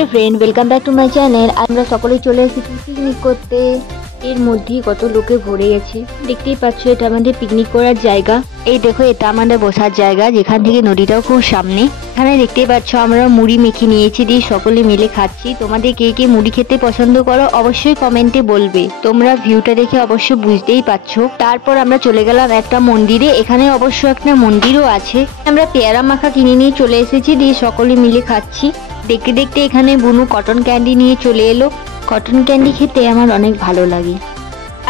Hello friend, welcome back to my channel. আমরা সকলেই চলে এসেছি পিকনিক করতে। এর মধ্যেই কত লোকে ভরে গেছে, দেখতেই পাচ্ছ। এটা আমাদের পিকনিক করার জায়গা। এই দেখো, এটা আমাদের বসার জায়গা, যেখান থেকে নদীটাও খুব সামনে। এখানে দেখতেই পাচ্ছ আমরা মুড়ি মেখে নিয়েছি, দিয়ে সকলে মিলে খাচ্ছি। তোমাদের কে কে মুড়ি খেতে পছন্দ করো অবশ্যই কমেন্টে বলবে। তোমরা ভিউটা দেখে অবশ্য বুঝতেই পারছো। তারপর আমরা চলে গেলাম একটা মন্দিরে। এখানে অবশ্য একটা মন্দিরও আছে। আমরা পেয়ারা মাখা কিনে নিয়ে চলে এসেছি, দিয়ে সকলে মিলে খাচ্ছি। দেখতে দেখতে এখানে বুনু কটন ক্যান্ডি নিয়ে চলে এলো। কটন ক্যান্ডি খেতে আমার অনেক ভালো লাগে।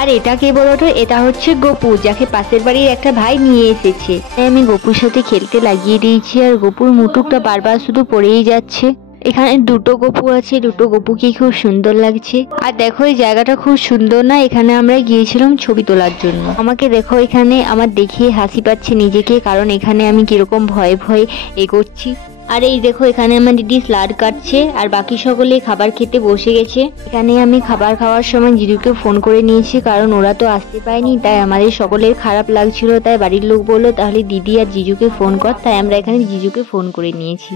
আর এটা কে বলতো, এটা হচ্ছে গপু, যাকে পাশের বাড়ির একটা ভাই নিয়ে এসেছে। তাই আমি গপুর সাথে খেলতে লাগিয়ে দিয়েছি। আর গপুর মুটুকটা বারবার শুধু পড়েই যাচ্ছে। এখানে দুটো গপু আছে, দুটো গপুকে খুব সুন্দর লাগছে। আর দেখো, এই জায়গাটা খুব সুন্দর না? এখানে আমরা গিয়েছিলাম ছবি তোলার জন্য। আমাকে দেখো, এখানে আমার দেখিয়ে হাসি পাচ্ছে নিজেকে, কারণ এখানে আমি কিরকম ভয়ে ভয়ে এগোচ্ছি। আর এই দেখো, এখানে আমার দিদি স্লাড কাটছে, আর বাকি সকলে খাবার খেতে বসে গেছে। এখানে আমি খাবার খাওয়ার সময় জিজুকে ফোন করে নিয়েছি, কারণ ওরা তো আসতে পারেনি। তাই আমাদের সকলের খারাপ লাগছিল। তাই বাড়ির লোক বললো তাহলে দিদি আর জিজুকে ফোন কর। তাই আমরা এখানে জিজুকে ফোন করে নিয়েছি।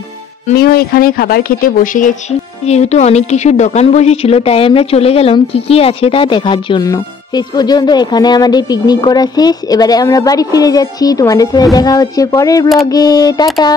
আমিও এখানে খাবার খেতে বসে গেছি। যেহেতু অনেক কিছুর দোকান বসেছিল, তাই আমরা চলে গেলাম কি কি আছে তা দেখার জন্য। শেষ পর্যন্ত এখানে আমাদের পিকনিক করা শেষ। এবারে আমরা বাড়ি ফিরে যাচ্ছি। তোমাদের সাথে দেখা হচ্ছে পরের ব্লগে। টাটা।